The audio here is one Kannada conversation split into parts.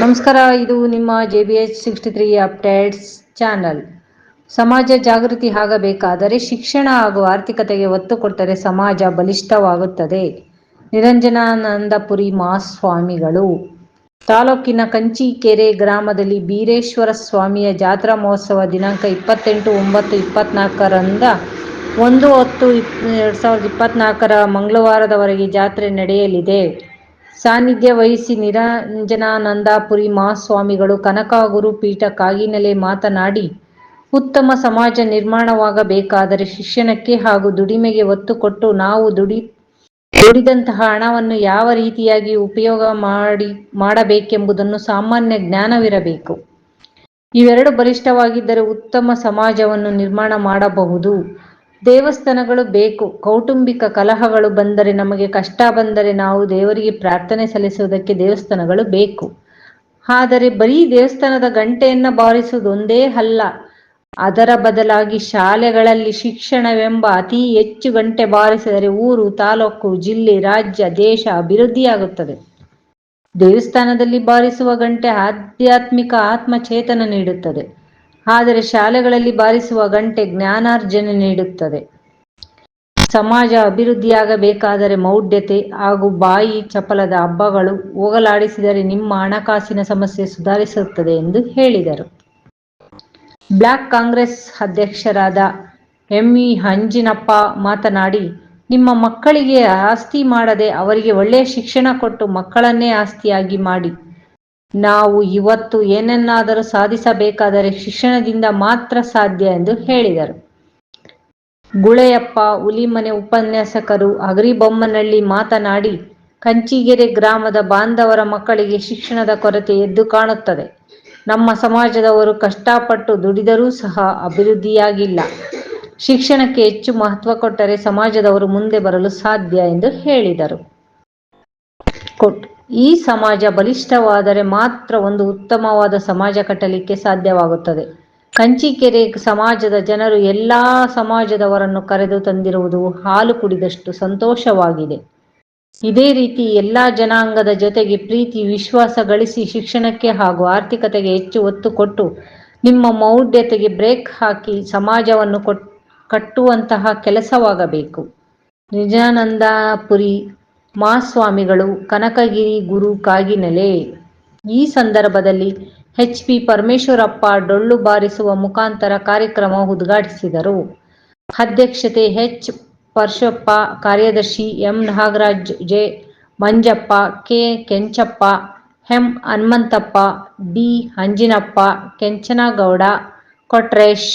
ನಮಸ್ಕಾರ, ಇದು ನಿಮ್ಮ JBH63 ಅಪ್ಡೇಟ್ಸ್ ಚಾನಲ್. ಸಮಾಜ ಜಾಗೃತಿ ಆಗಬೇಕಾದರೆ ಶಿಕ್ಷಣ ಹಾಗೂ ಆರ್ಥಿಕತೆಗೆ ಒತ್ತು ಕೊಟ್ಟರೆ ಸಮಾಜ ಬಲಿಷ್ಠವಾಗುತ್ತದೆ. ನಿರಂಜನಾನಂದಪುರಿ ಮಹಾಸ್ವಾಮಿಗಳು. ತಾಲೂಕಿನ ಕಂಚಿಕೆರೆ ಗ್ರಾಮದಲ್ಲಿ ಬೀರೇಶ್ವರ ಸ್ವಾಮಿಯ ಜಾತ್ರಾ ಮಹೋತ್ಸವ ದಿನಾಂಕ 28/9/24ರಿಂದ 1/10/2024 ಮಂಗಳವಾರದವರೆಗೆ ಜಾತ್ರೆ ನಡೆಯಲಿದೆ. ಸಾನ್ನಿಧ್ಯ ವಹಿಸಿ ನಿರಂಜನಾನಂದಪುರಿ ಮಹಾಸ್ವಾಮಿಗಳು ಕನಕ ಗುರುಪೀಠ ಕಾಗಿನೆಲೆ ಮಾತನಾಡಿ, ಉತ್ತಮ ಸಮಾಜ ನಿರ್ಮಾಣವಾಗಬೇಕಾದರೆ ಶಿಕ್ಷಣಕ್ಕೆ ಹಾಗೂ ದುಡಿಮೆಗೆ ಒತ್ತು ಕೊಟ್ಟು ನಾವು ದುಡಿದಂತಹ ಹಣವನ್ನು ಯಾವ ರೀತಿಯಾಗಿ ಉಪಯೋಗ ಮಾಡಬೇಕೆಂಬುದನ್ನು ಸಾಮಾನ್ಯ ಜ್ಞಾನವಿರಬೇಕು. ಇವೆರಡು ಬಲಿಷ್ಠವಾಗಿದ್ದರೆ ಉತ್ತಮ ಸಮಾಜವನ್ನು ನಿರ್ಮಾಣ ಮಾಡಬಹುದು. ದೇವಸ್ಥಾನಗಳು ಬೇಕು. ಕೌಟುಂಬಿಕ ಕಲಹಗಳು ಬಂದರೆ, ನಮಗೆ ಕಷ್ಟ ಬಂದರೆ ನಾವು ದೇವರಿಗೆ ಪ್ರಾರ್ಥನೆ ಸಲ್ಲಿಸುವುದಕ್ಕೆ ದೇವಸ್ಥಾನಗಳು ಬೇಕು. ಆದರೆ ಬರೀ ದೇವಸ್ಥಾನದ ಗಂಟೆಯನ್ನು ಬಾರಿಸುವುದೊಂದೇ ಅಲ್ಲ, ಅದರ ಬದಲಾಗಿ ಶಾಲೆಗಳಲ್ಲಿ ಶಿಕ್ಷಣವೆಂಬ ಅತಿ ಹೆಚ್ಚು ಗಂಟೆ ಬಾರಿಸಿದರೆ ಊರು, ತಾಲೂಕು, ಜಿಲ್ಲೆ, ರಾಜ್ಯ, ದೇಶ ಅಭಿವೃದ್ಧಿಯಾಗುತ್ತದೆ. ದೇವಸ್ಥಾನದಲ್ಲಿ ಬಾರಿಸುವ ಗಂಟೆ ಆಧ್ಯಾತ್ಮಿಕ ಆತ್ಮಚೇತನ ನೀಡುತ್ತದೆ. ಆದರೆ ಶಾಲೆಗಳಲ್ಲಿ ಬಾರಿಸುವ ಗಂಟೆ ಜ್ಞಾನಾರ್ಜನೆ ನೀಡುತ್ತದೆ. ಸಮಾಜ ಅಭಿವೃದ್ಧಿಯಾಗಬೇಕಾದರೆ ಮೌಢ್ಯತೆ ಹಾಗೂ ಬಾಯಿ ಚಪಲದ ಹಬ್ಬಗಳು ಹೋಗಲಾಡಿಸಿದರೆ ನಿಮ್ಮ ಹಣಕಾಸಿನ ಸಮಸ್ಯೆ ಸುಧಾರಿಸುತ್ತದೆ ಎಂದು ಹೇಳಿದರು. ಬ್ಲಾಕ್ ಕಾಂಗ್ರೆಸ್ ಅಧ್ಯಕ್ಷರಾದ ಎಂ.ಇ. ಅಂಜಿನಪ್ಪ ಮಾತನಾಡಿ, ನಿಮ್ಮ ಮಕ್ಕಳಿಗೆ ಆಸ್ತಿ ಮಾಡದೆ ಅವರಿಗೆ ಒಳ್ಳೆಯ ಶಿಕ್ಷಣ ಕೊಟ್ಟು ಮಕ್ಕಳನ್ನೇ ಆಸ್ತಿಯಾಗಿ ಮಾಡಿ. ನಾವು ಇವತ್ತು ಏನನ್ನಾದರೂ ಸಾಧಿಸಬೇಕಾದರೆ ಶಿಕ್ಷಣದಿಂದ ಮಾತ್ರ ಸಾಧ್ಯ ಎಂದು ಹೇಳಿದರು. ಗುಳೆಯಪ್ಪ ಹುಲಿಮನೆ ಉಪನ್ಯಾಸಕರು ಹಗರಿಬೊಮ್ಮನಹಳ್ಳಿ ಮಾತನಾಡಿ, ಕಂಚಿಗೆರೆ ಗ್ರಾಮದ ಬಾಂಧವರ ಮಕ್ಕಳಿಗೆ ಶಿಕ್ಷಣದ ಕೊರತೆ ಎದ್ದು ಕಾಣುತ್ತದೆ. ನಮ್ಮ ಸಮಾಜದವರು ಕಷ್ಟಪಟ್ಟು ದುಡಿದರೂ ಸಹ ಅಭಿವೃದ್ಧಿಯಾಗಿಲ್ಲ. ಶಿಕ್ಷಣಕ್ಕೆ ಹೆಚ್ಚು ಮಹತ್ವ ಕೊಟ್ಟರೆ ಸಮಾಜದವರು ಮುಂದೆ ಬರಲು ಸಾಧ್ಯ ಎಂದು ಹೇಳಿದರು. ಈ ಸಮಾಜ ಬಲಿಷ್ಠವಾದರೆ ಮಾತ್ರ ಒಂದು ಉತ್ತಮವಾದ ಸಮಾಜ ಕಟ್ಟಲಿಕ್ಕೆ ಸಾಧ್ಯವಾಗುತ್ತದೆ. ಕಂಚಿಕೆರೆ ಸಮಾಜದ ಜನರು ಎಲ್ಲಾ ಸಮಾಜದವರನ್ನು ಕರೆದು ತಂದಿರುವುದು ಹಾಲು ಕುಡಿದಷ್ಟು ಸಂತೋಷವಾಗಿದೆ. ಇದೇ ರೀತಿ ಎಲ್ಲಾ ಜನಾಂಗದ ಜೊತೆಗೆ ಪ್ರೀತಿ ವಿಶ್ವಾಸ ಗಳಿಸಿ ಶಿಕ್ಷಣಕ್ಕೆ ಹಾಗೂ ಆರ್ಥಿಕತೆಗೆ ಹೆಚ್ಚು ಒತ್ತು ಕೊಟ್ಟು ನಿಮ್ಮ ಮೌಢ್ಯತೆಗೆ ಬ್ರೇಕ್ ಹಾಕಿ ಸಮಾಜವನ್ನು ಕಟ್ಟುವಂತಹ ಕೆಲಸವಾಗಬೇಕು. ನಿರಂಜನಾನಂದಪುರಿ ಮಹಾಸ್ವಾಮಿಗಳು, ಕನಕಗಿರಿ ಗುರು ಕಾಗಿನೆಲೆ. ಈ ಸಂದರ್ಭದಲ್ಲಿ ಎಚ್.ಪಿ. ಪರಮೇಶ್ವರಪ್ಪ ಡೊಳ್ಳು ಬಾರಿಸುವ ಮುಖಾಂತರ ಕಾರ್ಯಕ್ರಮ ಉದ್ಘಾಟಿಸಿದರು. ಅಧ್ಯಕ್ಷತೆ ಎಚ್. ಪರಶಪ್ಪ, ಕಾರ್ಯದರ್ಶಿ M. Nagaraj, J. Manjappa, K. Kenchappa, M. Hanumanthappa, B. Anjinappa, Kenchanagowda, Kotresh,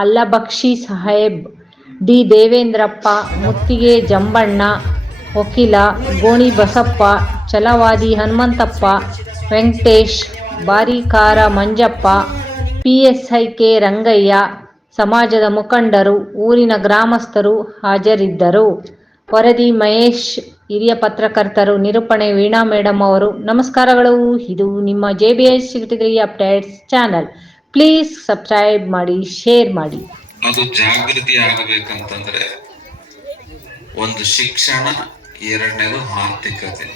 Allabakshi Saheb, D. Devendrappa, Muttige Jambanna, ವಕೀಲ, ಗೋಣಿ ಬಸಪ್ಪ, ಛಲವಾದಿ ಹನುಮಂತಪ್ಪ, ವೆಂಕಟೇಶ್, ಬಾರಿಕಾರ ಮಂಜಪ್ಪ, ಪಿಎಸ್ಐ ಕೆ. ರಂಗಯ್ಯ, ಸಮಾಜದ ಮುಖಂಡರು, ಊರಿನ ಗ್ರಾಮಸ್ಥರು ಹಾಜರಿದ್ದರು. ವರದಿ ಮಹೇಶ್, ಹಿರಿಯ ಪತ್ರಕರ್ತರು, ನಿರೂಪಣೆ ವೀಣಾ ಮೇಡಮ್ ಅವರು. ನಮಸ್ಕಾರಗಳು. ಇದು ನಿಮ್ಮ JBH63 updates channel. Please subscribe ಮಾಡಿ, ಶೇರ್ ಮಾಡಿ. ಅದು ಜಾಗೃತಿ ಆಗಬೇಕಂತಂದ್ರೆ ಒಂದು ಶಿಕ್ಷಣ, ಎರಡನೇದು ಆರ್ಥಿಕತೆ.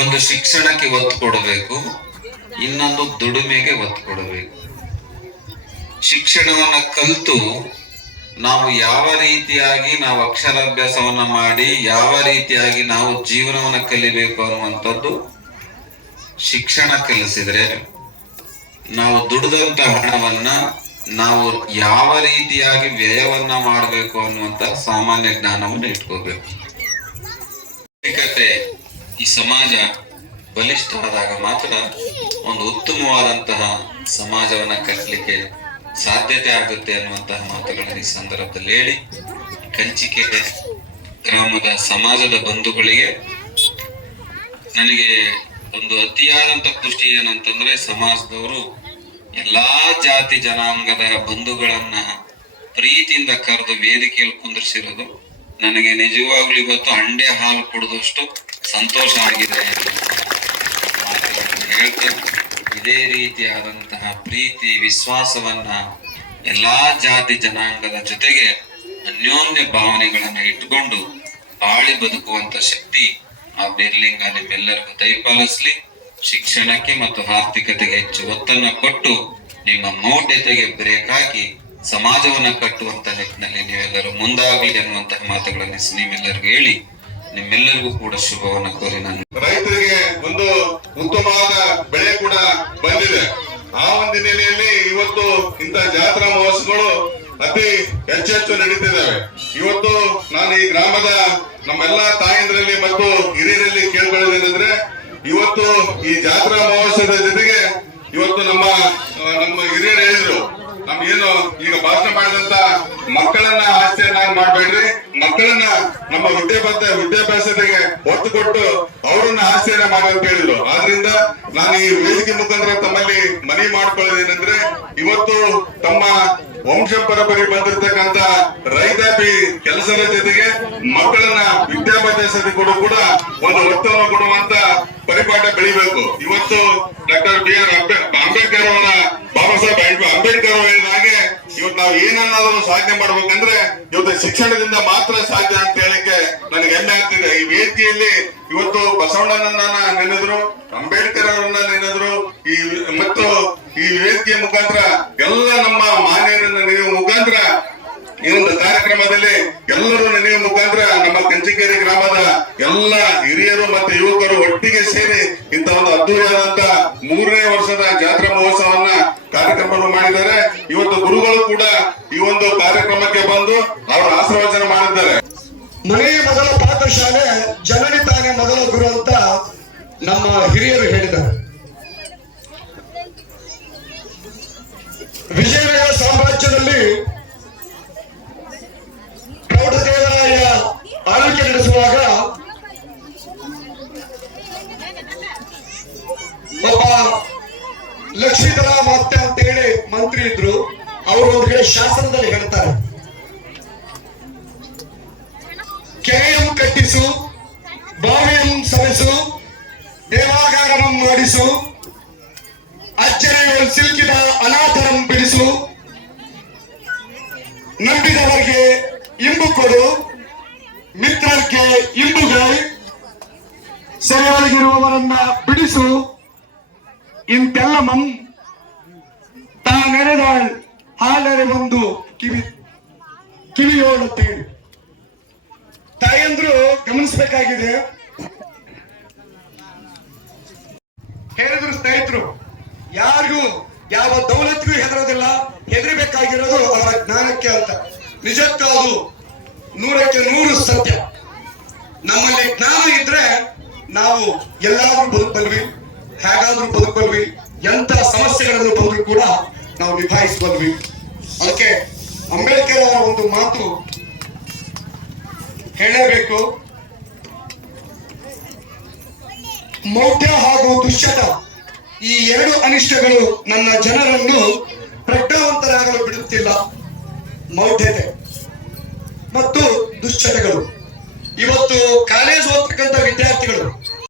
ಒಂದು ಶಿಕ್ಷಣಕ್ಕೆ ಒತ್ತು ಕೊಡಬೇಕು, ಇನ್ನೊಂದು ದುಡಿಮೆಗೆ ಒತ್ತು ಕೊಡಬೇಕು. ಶಿಕ್ಷಣವನ್ನ ಕಲಿತು ನಾವು ಯಾವ ರೀತಿಯಾಗಿ ನಾವು ಅಕ್ಷರಾಭ್ಯಾಸವನ್ನ ಮಾಡಿ ಯಾವ ರೀತಿಯಾಗಿ ನಾವು ಜೀವನವನ್ನ ಕಲಿಬೇಕು ಅನ್ನುವಂಥದ್ದು ಶಿಕ್ಷಣ ಕಲಿಸಿದ್ರೆ, ನಾವು ದುಡಿದಂತ ಹಣವನ್ನ ನಾವು ಯಾವ ರೀತಿಯಾಗಿ ವ್ಯಯವನ್ನ ಮಾಡಬೇಕು ಅನ್ನುವಂತ ಸಾಮಾನ್ಯ ಜ್ಞಾನವನ್ನು ಇಟ್ಕೋಬೇಕು. ಈ ಸಮಾಜ ಬಲಿಷ್ಠ ಆದಾಗ ಮಾತ್ರ ಒಂದು ಉತ್ತಮವಾದಂತಹ ಸಮಾಜವನ್ನ ಕಟ್ಟಲಿಕ್ಕೆ ಸಾಧ್ಯತೆ ಆಗುತ್ತೆ ಅನ್ನುವಂತಹ ಮಾತುಗಳನ್ನು ಈ ಸಂದರ್ಭದಲ್ಲಿ ಹೇಳಿ, ಕಂಚಿಕೆರೆ ಗ್ರಾಮದ ಸಮಾಜದ ಬಂಧುಗಳಿಗೆ ನನಗೆ ಒಂದು ಅತಿಯಾದಂತ ಖುಷಿ ಏನಂತಂದ್ರೆ, ಸಮಾಜದವರು ಎಲ್ಲಾ ಜಾತಿ ಜನಾಂಗದ ಬಂಧುಗಳನ್ನ ಪ್ರೀತಿಯಿಂದ ಕರೆದು ವೇದಿಕೆಯಲ್ಲಿ ಕುಂದಿರಿಸಿರೋದು ನನಗೆ ನಿಜವಾಗ್ಲೂ ಇವತ್ತು ಹಂಡೆ ಹಾಲು ಕುಡಿದಷ್ಟು ಸಂತೋಷ ಆಗಿದೆ ಮಾತುಗಳನ್ನು ಹೇಳ್ತಾ, ಇದೇ ರೀತಿಯಾದಂತಹ ಪ್ರೀತಿ ವಿಶ್ವಾಸವನ್ನ ಎಲ್ಲಾ ಜಾತಿ ಜನಾಂಗದ ಜೊತೆಗೆ ಅನ್ಯೋನ್ಯ ಭಾವನೆಗಳನ್ನ ಇಟ್ಟುಕೊಂಡು ಬಾಳಿ ಬದುಕುವಂತ ಶಕ್ತಿ ಆ ಬಿರ್ಲಿಂಗ ನಿಮ್ಮೆಲ್ಲರಿಗೂ ದಯಪಾಲಿಸ್ಲಿ. ಶಿಕ್ಷಣಕ್ಕೆ ಮತ್ತು ಆರ್ಥಿಕತೆಗೆ ಹೆಚ್ಚು ಒತ್ತನ್ನು ಕೊಟ್ಟು ನಿಮ್ಮ ಮೌಢ್ಯತೆಗೆ ಬ್ರೇಕ್ ಹಾಕಿ ಸಮಾಜವನ್ನ ಕಟ್ಟುವಂತ ನಿಟ್ಟಿನಲ್ಲಿ ನೀವೆಲ್ಲರೂ ಮುಂದಾಗಲಿ ಅನ್ನುವಂತಹ ಮಾತುಗಳನ್ನು ನಿಮ್ಮೆಲ್ಲರಿಗೂ ಹೇಳಿ ನಿಮ್ಮೆಲ್ಲರಿಗೂ ಕೂಡ ಶುಭವನ್ನ ಕೋರಿ ನಾನು ರೈತರಿಗೆ ಒಂದು ಉತ್ತಮವಾದ ಬೆಳೆ ಕೂಡ ಬಂದಿದೆ. ಆ ಒಂದು ಹಿನ್ನೆಲೆಯಲ್ಲಿ ಇವತ್ತು ಇಂಥ ಜಾತ್ರಾ ಮಹೋತ್ಸವಗಳು ಅತಿ ಹೆಚ್ಚೆಚ್ಚು ನಡೀತಿದ್ದಾವೆ. ಇವತ್ತು ನಾನು ಈ ಗ್ರಾಮದ ನಮ್ಮೆಲ್ಲ ತಾಯಂದ್ರಲ್ಲಿ ಮತ್ತು ಹಿರಿಯರಲ್ಲಿ ಕೇಳ್ಕೊಳ್ಳೋದೇನೆಂದ್ರೆ, ಇವತ್ತು ಈ ಜಾತ್ರಾ ಮಹೋತ್ಸವದ ಜೊತೆಗೆ ಇವತ್ತು ನಮ್ಮ ಹಿರಿಯರು ಹೇಳಿದ್ರು, ನಮ್ಗೇನು ಈಗ ಭಾಷಣ ಮಾಡಿದಂತ ಮಕ್ಕಳನ್ನ ಆಸ್ತಿಯನ್ನಾಗಿ ಮಾಡ್ಬೇಡ್ರಿ, ಮಕ್ಕಳನ್ನ ನಮ್ಮ ವಿದ್ಯಾಭ್ಯಾಸತೆಗೆ ಒತ್ತು ಕೊಟ್ಟು ಅವರನ್ನ ಆಸ್ತಿಯನ್ನ ಮಾಡಿ ಅಂತ ಹೇಳಿದ್ರು. ಆದ್ರಿಂದ ನಾನು ಈ ವೇದಿಕೆ ಮುಖಾಂತರ ತಮ್ಮಲ್ಲಿ ಮನವಿ ಮಾಡ್ಕೊಳ್ಳೋದೇನೆಂದ್ರೆ, ಇವತ್ತು ತಮ್ಮ ವಂಶ ಪರಂಪರೆ ಬಂದಿರತಕ್ಕಂತ ರೈತಾಪಿ ಕೆಲಸದ ಜೊತೆಗೆ ಮಕ್ಕಳನ್ನ ವಿದ್ಯಾಭ್ಯಾಸತೆ ಕೂಡ ಒಂದು ಒತ್ತನ್ನು ಕೊಡುವಂತ ಪರಿಪಾಠ ಬೆಳಿಬೇಕು. ಇವತ್ತು ಡಾಕ್ಟರ್ BR ಅಂಬೇಡ್ಕರ್ ಅವರ ಬಾಬಾ ಸಾಹೇಬ್ ಅಂಬೇಡ್ಕರ್ ಹೇಳಿದ ಹಾಗೆ ಇವತ್ತು ನಾವು ಏನನ್ನಾದ್ರೂ ಸಾಧನೆ ಮಾಡ್ಬೇಕಂದ್ರೆ ಇವತ್ತು ಶಿಕ್ಷಣದಿಂದ ಮಾತ್ರ ಸಾಧ್ಯ ಅಂತ ಹೇಳಿಕ್ಕೆ ನನಗೆ ಹೆಮ್ಮೆ ಆಗ್ತಿದೆ. ಈ ವೇದಿಕೆಯಲ್ಲಿ ಇವತ್ತು ಬಸವಣ್ಣನನ್ನ ನೆನೆದ್ರು, ಅಂಬೇಡ್ಕರ್ ಅವರನ್ನ ನೆನೆದ್ರು, ಮತ್ತು ಈ ವೇದಿಕೆಯ ಮುಖಾಂತರ ಎಲ್ಲ ನಮ್ಮ ಮಾನ್ಯರನ್ನ ನೆನೆಯುವ ಮುಖಾಂತರ ಈ ಒಂದು ಕಾರ್ಯಕ್ರಮದಲ್ಲಿ ಎಲ್ಲರೂ ನೆನೆಯುವ ಮುಖಾಂತರ ನಮ್ಮ ಕಂಚಿಕೇರಿ ಗ್ರಾಮದ ಎಲ್ಲ ಹಿರಿಯರು ಮತ್ತು ಯುವಕರು ಒಟ್ಟಿಗೆ ಸೇರಿ ಇಂಥ ಒಂದು ಅದ್ದೂರಿಯಾದಂತ 3ನೇ ವರ್ಷದ ಜಾತ್ರಾ ಮಹೋತ್ಸವವನ್ನ ಕಾರ್ಯಕ್ರಮವನ್ನು ಮಾಡಿದ್ದಾರೆ. ಇವತ್ತು ಗುರುಗಳು ಕೂಡ ಈ ಒಂದು ಕಾರ್ಯಕ್ರಮಕ್ಕೆ ಬಂದು ಅವರ ಆಶೀರ್ವಚನ ಮಾಡಿದ್ದಾರೆ. ಮನೆಯ ಮೊದಲ ಪಾಠಶಾಲೆ ಜನನಿ ತಾನೇ ಮೊದಲ ಗುರು ಅಂತ ನಮ್ಮ ಹಿರಿಯರು ಹೇಳಿದ್ದಾರೆ. ವಿಜಯನಗರ ಸಾಮ್ರಾಜ್ಯದಲ್ಲಿ ಪ್ರೌಢದೇವರಾಯ ಆಳ್ವಿಕೆ ನಡೆಸುವಾಗ ಒಬ್ಬ ಲಕ್ಷ್ಮೀಧರ ಮಾತೆ ಅಂತ ಹೇಳಿ ಮಂತ್ರಿ ಇದ್ರು. ಅವರು ಒಂದು ಕಡೆ ಶಾಸನದಲ್ಲಿ ಹೇಳ್ತಾರೆ, ಕೆರೆಯನ್ನು ಕಟ್ಟಿಸು, ಬಾವಿಯನ್ನು ಸವೆಸು, ದೇವಾಗಾರವನ್ನು ಮಾಡಿಸು, ಅಜ್ಜನೆಗಳು ಸಿಲುಕಿದ ಅನಾಥರನ್ನು ಬಿಡಿಸು, ನಂಬಿದವರಿಗೆ ಇಂಬು ಕೊಡು, ಮಿತ್ರರಿಗೆ ಇಂಬುಗೈ, ಸೆರೆಯೊಳಗಿರುವವರನ್ನ ಬಿಡಿಸು, ಇಂತೆಲ್ಲ ತಾನೆರೆದ ಹಾಲೆರೆ ಒಂದು ಕಿವಿಯೋಳುತ್ತೇನೆ. ತಾಯಂದ್ರು ಗಮನಿಸಬೇಕಾಗಿದೆ. ಹೇಳಿದ್ರು ಸ್ನೇಹಿತರು, ಯಾರಿಗೂ ಯಾವ ದೌಲತ್ಗೂ ಹೆದರೋದಿಲ್ಲ, ಹೆದರಬೇಕಾಗಿರೋದು ಅವರ ಜ್ಞಾನಕ್ಕೆ ಅಂತ. ನಿಜಕ್ಕೂ ಅದು 100ಕ್ಕೆ 100 ಸತ್ಯ. ನಮ್ಮಲ್ಲಿ ಜ್ಞಾನ ಇದ್ರೆ ನಾವು ಎಲ್ಲಾದ್ರೂ ಬದುಕಬಲ್ವಿ, ಹೇಗಾದ್ರೂ ಬದುಕಬಲ್ವಿ, ಎಂತ ಸಮಸ್ಯೆಗಳನ್ನು ಬಂದ್ರು ಕೂಡ ನಾವು ನಿಭಾಯಿಸಬಲ್ವಿ. ಅದಕ್ಕೆ ಅಂಬೇಡ್ಕರ್ ಅವರ ಒಂದು ಮಾತು ಹೇಳಬೇಕು. ಮೌಢ್ಯ ಹಾಗೂ ದುಶ್ಚಟ, ಈ 2 ಅನಿಷ್ಟಗಳು ನನ್ನ ಜನರನ್ನು ಪ್ರಜ್ಞಾವಂತರಾಗಲು ಬಿಡುತ್ತಿಲ್ಲ. ಮೌಢ್ಯತೆ ಮತ್ತು ದುಶ್ಚಟಗಳು. ಇವತ್ತು ಕಾಲೇಜ್ ಓದ್ತಕ್ಕಂಥ ವಿದ್ಯಾರ್ಥಿಗಳು